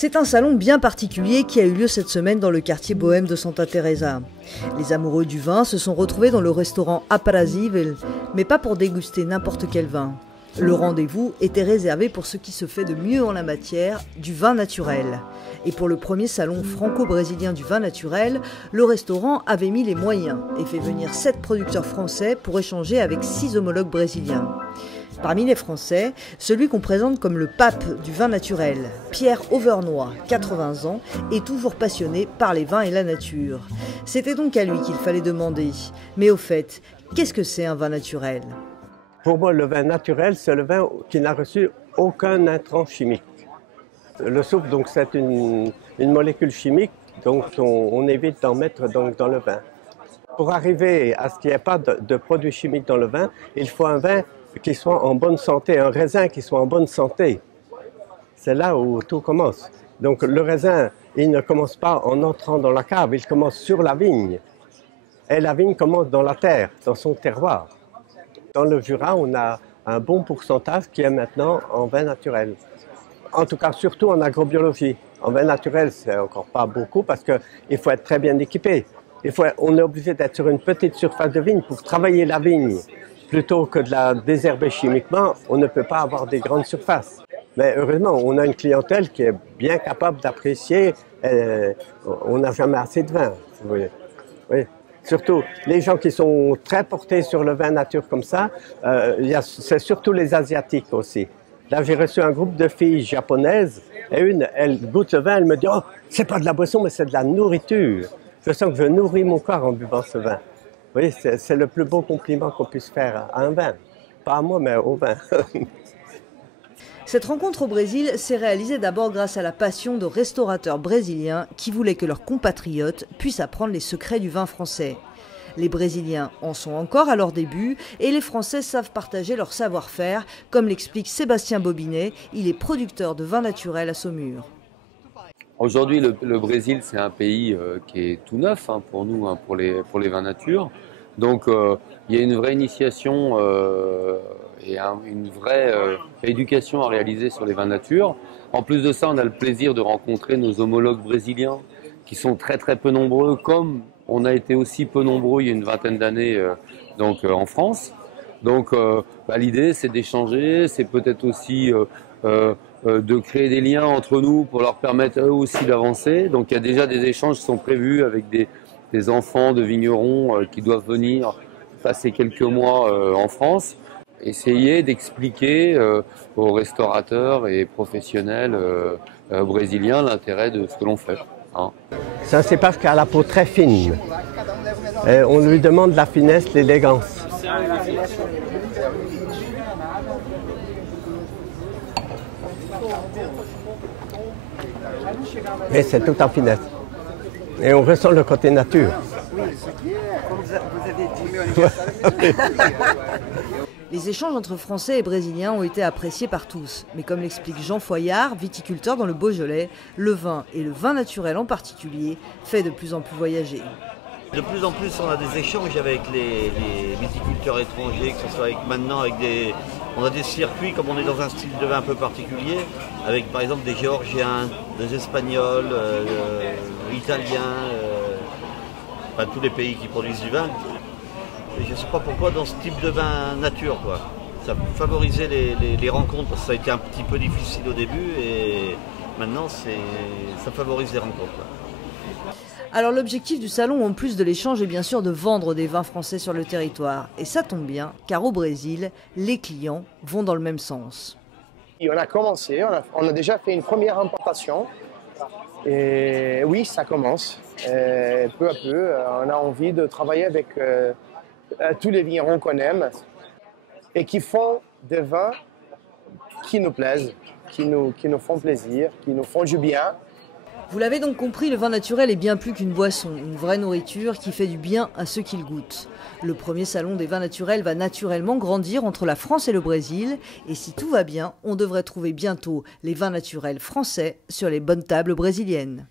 C'est un salon bien particulier qui a eu lieu cette semaine dans le quartier bohème de Santa Teresa. Les amoureux du vin se sont retrouvés dans le restaurant Aprazível, mais pas pour déguster n'importe quel vin. Le rendez-vous était réservé pour ce qui se fait de mieux en la matière, du vin naturel. Et pour le premier salon franco-brésilien du vin naturel, le restaurant avait mis les moyens et fait venir 7 producteurs français pour échanger avec 6 homologues brésiliens. Parmi les Français, celui qu'on présente comme le pape du vin naturel, Pierre Auvernois, 80 ans, est toujours passionné par les vins et la nature. C'était donc à lui qu'il fallait demander. Mais au fait, qu'est-ce que c'est un vin naturel ? Pour moi, le vin naturel, c'est le vin qui n'a reçu aucun intrant chimique. Le soufre, donc, c'est une molécule chimique, donc on évite d'en mettre donc, dans le vin. Pour arriver à ce qu'il n'y ait pas de produits chimiques dans le vin, il faut un vin qui soit en bonne santé, un raisin qui soit en bonne santé. C'est là où tout commence. Donc le raisin, il ne commence pas en entrant dans la cave, il commence sur la vigne. Et la vigne commence dans la terre, dans son terroir. Dans le Jura, on a un bon pourcentage qui est maintenant en vin naturel. En tout cas, surtout en agrobiologie. En vin naturel, c'est encore pas beaucoup parce qu'il faut être très bien équipé. On est obligé d'être sur une petite surface de vigne pour travailler la vigne. Plutôt que de la désherber chimiquement, on ne peut pas avoir des grandes surfaces. Mais heureusement, on a une clientèle qui est bien capable d'apprécier. On n'a jamais assez de vin. Vous voyez. Oui. Surtout, les gens qui sont très portés sur le vin nature comme ça, c'est surtout les Asiatiques aussi. Là, j'ai reçu un groupe de filles japonaises et une, elle goûte le vin, elle me dit « Oh, c'est pas de la boisson, mais c'est de la nourriture. Je sens que je nourris mon corps en buvant ce vin. » Oui, c'est le plus beau compliment qu'on puisse faire à un vin. Pas à moi, mais au vin. Cette rencontre au Brésil s'est réalisée d'abord grâce à la passion de restaurateurs brésiliens qui voulaient que leurs compatriotes puissent apprendre les secrets du vin français. Les Brésiliens en sont encore à leur début et les Français savent partager leur savoir-faire, comme l'explique Sébastien Bobinet, il est producteur de vin naturel à Saumur. Aujourd'hui, le Brésil, c'est un pays qui est tout neuf pour nous, pour les vins nature. Donc, il y a une vraie initiation et une vraie éducation à réaliser sur les vins nature. En plus de ça, on a le plaisir de rencontrer nos homologues brésiliens qui sont très très peu nombreux, comme on a été aussi peu nombreux il y a une vingtaine d'années en France. Donc, l'idée, c'est d'échanger, c'est peut-être aussi de créer des liens entre nous pour leur permettre eux aussi d'avancer. Donc il y a déjà des échanges qui sont prévus avec des enfants de vignerons qui doivent venir passer quelques mois en France. Essayer d'expliquer aux restaurateurs et professionnels brésiliens l'intérêt de ce que l'on fait. C'est un cépage qui a la peau très fine. Et on lui demande la finesse, l'élégance. Et c'est tout en finesse. Et on ressent le côté nature. Les échanges entre Français et Brésiliens ont été appréciés par tous. Mais comme l'explique Jean Foyard, viticulteur dans le Beaujolais, le vin, et le vin naturel en particulier, fait de plus en plus voyager. De plus en plus, on a des échanges avec les viticulteurs étrangers, que ce soit on a des circuits, comme on est dans un style de vin un peu particulier, avec par exemple des Géorgiens, des Espagnols, Italiens, tous les pays qui produisent du vin. Et je ne sais pas pourquoi dans ce type de vin nature, quoi. Ça favorisait les rencontres, parce que ça a été un petit peu difficile au début, et maintenant ça favorise les rencontres, quoi. Alors l'objectif du salon, en plus de l'échange, est bien sûr de vendre des vins français sur le territoire. Et ça tombe bien, car au Brésil, les clients vont dans le même sens. Et on a commencé, on a déjà fait une première importation. Et oui, ça commence. Et peu à peu, on a envie de travailler avec tous les vignerons qu'on aime et qui font des vins qui nous plaisent, qui nous font plaisir, qui nous font du bien. Vous l'avez donc compris, le vin naturel est bien plus qu'une boisson, une vraie nourriture qui fait du bien à ceux qui le goûtent. Le premier salon des vins naturels va naturellement grandir entre la France et le Brésil. Et si tout va bien, on devrait trouver bientôt les vins naturels français sur les bonnes tables brésiliennes.